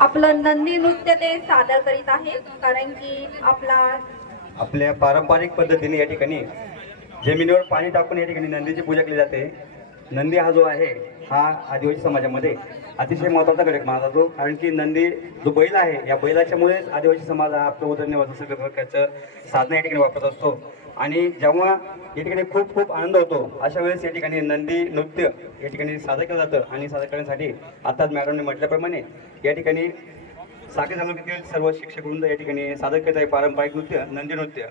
आपलं नंदी नृत्य ते सादर करीत आहे कारण की आपला आपल्या पारंपरिक पद्धतीने या ठिकाणी जमिनीवर पाणी टाकून या ठिकाणी नंदीची पूजा केली जाते. नंदी हा जो आहे हा आदिवासी समाजामध्ये अतिशय महत्त्वाचा घटक मानला जातो. कारण की नंदी जो बैल आहे या बैलाच्यामुळेच आदिवासी समाज हा आपलं उदरनिर्वाह सगळं प्रकारचं साधनं या ठिकाणी वापरत असतो. आणि जेव्हा या ठिकाणी खूप खूप आनंद होतो अशा वेळेस या ठिकाणी नंदी नृत्य या ठिकाणी सादर केलं जातं. आणि सादर करण्यासाठी आताच मॅडमने म्हटल्याप्रमाणे या ठिकाणी साखर तालुक्यातील सर्व शिक्षक वृंद या ठिकाणी सादर करत आहे. पारंपरिक नृत्य नंदी नृत्य.